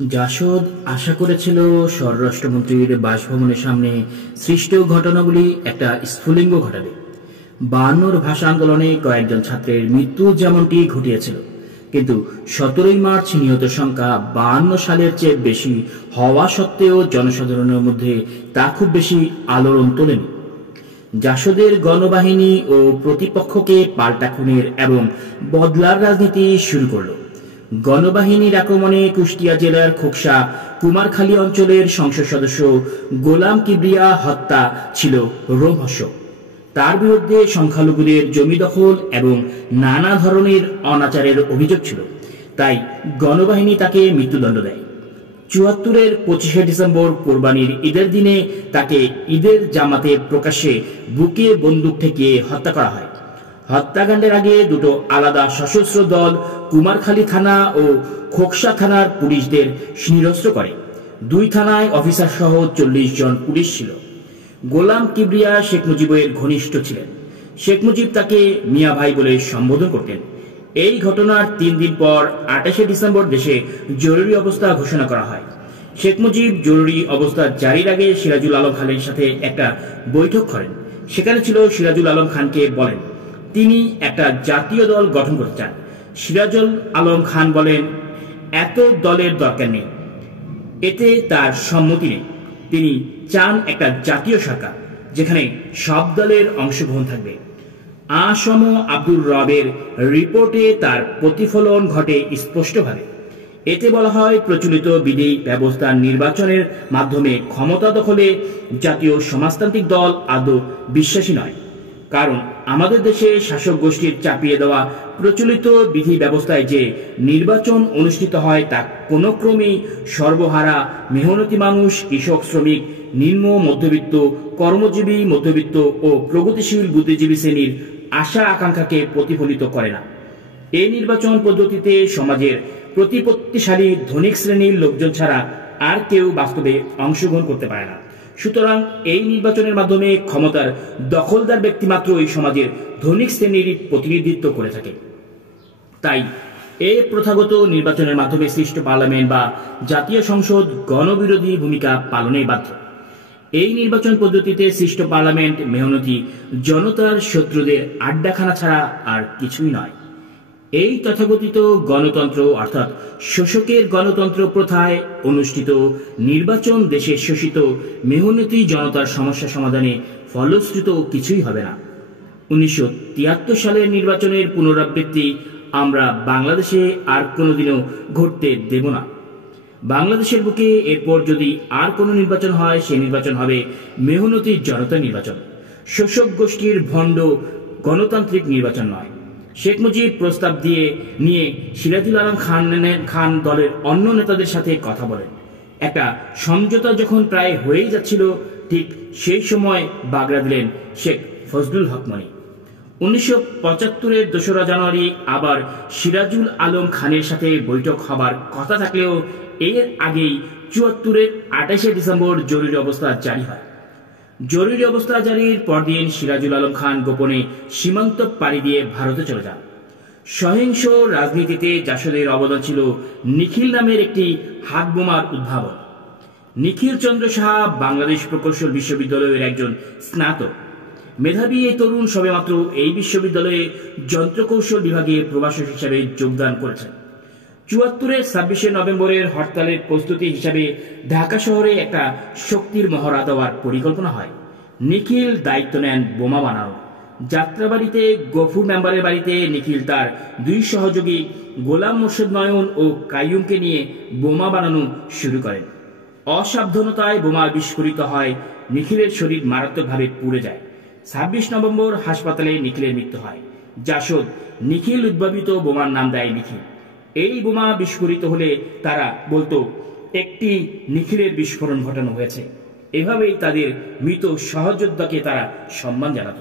জাসদ আশা করেছিল স্বরাষ্ট্রমন্ত্রীর বাসভবনের সামনে সৃষ্ট ঘটনাগুলি একটা স্ফুলিঙ্গ ঘটাবে। 52 ভাষা আন্দোলনে কয়েকজন ছাত্রের মৃত্যু যেমনটি ঘটিয়েছিল, কিন্তু 17 মার্চ নিহত সংখ্যা 52 সালের চেয়ে বেশি হওয়া সত্ত্বেও জনসাধারণের মধ্যে তা খুব বেশি আলোড়ন তোলেনি। জাসদের গণবাহিনী ও প্রতিপক্ষকে পাল্টা খুনের এবং বদলার রাজনীতি শুরু করল। গণবাহিনীর আক্রমণে কুষ্টিয়া জেলার খোকসা কুমারখালী অঞ্চলের সংসদ সদস্য গোলাম কিবরিয়া হত্যা ছিল রোমহর্ষক। তার বিরুদ্ধে সংখ্যালঘুদের জমি দখল এবং নানা ধরনের অনাচারের অভিযোগ ছিল, তাই গণবাহিনী তাকে মৃত্যুদণ্ড দেয়। ৭৪-এর 25শে ডিসেম্বর কোরবানির ঈদের দিনে তাকে ঈদের জামাতে প্রকাশ্যে বুকে বন্দুক ঠেকিয়ে হত্যা করা হয়। হত্যাকাণ্ডের আগে দুটো আলাদা সশস্ত্র দল কুমারখালী থানা ও খোকসা থানার পুলিশদের নিরস্ত্র করে। দুই থানায় অফিসার সহ 40 জন পুলিশ ছিল। গোলাম কিবরিয়া শেখ মুজিবের ঘনিষ্ঠ ছিলেন। শেখ মুজিব তাকে মিয়া ভাই বলে সম্বোধন করতেন। এই ঘটনার 3 দিন পর 28শে ডিসেম্বর দেশে জরুরি অবস্থা ঘোষণা করা হয়। শেখ মুজিব জরুরি অবস্থা জারির আগে সিরাজুল আলম খানের সাথে একটা বৈঠক করেন। সেখানে ছিল সিরাজুল আলম খানকে বলেন তিনি একটা জাতীয় দল গঠন করতে চান। সিরাজুল আলম খান বলেন এত দলের দরকার নেই, এতে তার সম্মতি নেই। তিনি চান একটা জাতীয় সরকার যেখানে সব দলের অংশগ্রহণ থাকবে। আসম আব্দুর রবের রিপোর্টে তার প্রতিফলন ঘটে স্পষ্টভাবে। এতে বলা হয় প্রচলিত বিধি ব্যবস্থার নির্বাচনের মাধ্যমে ক্ষমতা দখলে জাতীয় সমাজতান্ত্রিক দল আদৌ বিশ্বাসী নয়, কারণ আমাদের দেশে শাসক গোষ্ঠীর চাপিয়ে দেওয়া প্রচলিত বিধি ব্যবস্থায় যে নির্বাচন অনুষ্ঠিত হয় তা কোনো ক্রমেই সর্বহারা মেহনতি মানুষ, কৃষক, শ্রমিক, নিম্ন মধ্যবিত্ত, কর্মজীবী মধ্যবিত্ত ও প্রগতিশীল বুদ্ধিজীবী শ্রেণীর আশা আকাঙ্ক্ষাকে প্রতিফলিত করে না। এই নির্বাচন পদ্ধতিতে সমাজের প্রতিপত্তিশালী ধনিক শ্রেণীর লোকজন ছাড়া আর কেউ বাস্তবে অংশগ্রহণ করতে পারে না। সুতরাং এই নির্বাচনের মাধ্যমে ক্ষমতার দখলদার ব্যক্তি মাত্র এই সমাজের ধনিক শ্রেণীর প্রতিনিধিত্ব করে থাকে। তাই এই প্রথাগত নির্বাচনের মাধ্যমে সৃষ্ট পার্লামেন্ট বা জাতীয় সংসদ গণবিরোধী ভূমিকা পালনে বাধ্য। এই নির্বাচন পদ্ধতিতে সৃষ্ট পার্লামেন্ট মেহনতি জনতার শত্রুদের আড্ডাখানা ছাড়া আর কিছুই নয়। এই তথাকথিত গণতন্ত্র অর্থাৎ শোষকের গণতন্ত্র প্রথায় অনুষ্ঠিত নির্বাচন দেশের শোষিত মেহনতি জনতার সমস্যা সমাধানে ফলশ্রুত কিছুই হবে না। 1973 সালের নির্বাচনের পুনরাবৃত্তি আমরা বাংলাদেশে আর কোনোদিনও ঘটতে দেব না। বাংলাদেশের বুকে এরপর যদি আর কোনো নির্বাচন হয়, সেই নির্বাচন হবে মেহনতি জনতা নির্বাচন, শোষক গোষ্ঠীর ভণ্ড গণতান্ত্রিক নির্বাচন নয়। শেখ মুজিব প্রস্তাব নিয়ে সিরাজুল আলম খান দলের অন্য নেতাদের সাথে কথা বলেন। একটা সমঝোতা যখন প্রায় হয়েই যাচ্ছিল, ঠিক সেই সময় বাগড়া দিলেন শেখ ফজলুল হক মনি। 1975-এর 2রা জানুয়ারি আবার সিরাজুল আলম খানের সাথে বৈঠক হবার কথা থাকলেও এর আগেই 74-এর 28শে ডিসেম্বর জরুরি অবস্থা জারি হয়। জরুরি অবস্থা জারির পরদিন সিরাজুল আলম খান গোপনে সীমান্ত পাড়ি দিয়ে ভারতে চলে যান। সহিংস রাজনীতিতে জাসদের অবদান ছিল নিখিল নামের একটি হাতবোমার উদ্ভাবন। নিখিল চন্দ্র সাহা বাংলাদেশ প্রকৌশল বিশ্ববিদ্যালয়ের একজন স্নাতক। মেধাবী এই তরুণ সবেমাত্র এই বিশ্ববিদ্যালয়ে যন্ত্রকৌশল বিভাগে প্রভাষক হিসাবে যোগদান করেছেন। 74-এর 26শে নভেম্বরের হরতালের প্রস্তুতি হিসাবে ঢাকা শহরে একটা শক্তির মহড়া দেওয়ার পরিকল্পনা হয়। নিখিল দায়িত্ব নেন বোমা বানানোর। যাত্রাবাড়িতে গফুর মেম্বারের বাড়িতে নিখিল তার 2 সহযোগী গোলাম মোর্শেদ নয়ন ও কাইয়ুমকে নিয়ে বোমা বানানো শুরু করেন। অসাবধানতায় বোমা বিস্ফোরিত হয়, নিখিলের শরীর মারাত্মকভাবে পুড়ে যায়। 26 নভেম্বর হাসপাতালে নিখিলের মৃত্যু হয়। জাসদ নিখিল উদ্ভাবিত বোমার নাম দেয় নিখিল। এই বোমা বিস্ফোরিত হলে তারা বলতো একটি নিখিলের বিস্ফোরণ ঘটানো হয়েছে। এভাবেই তাদের মৃত সহযোদ্ধাকে তারা সম্মান জানাত।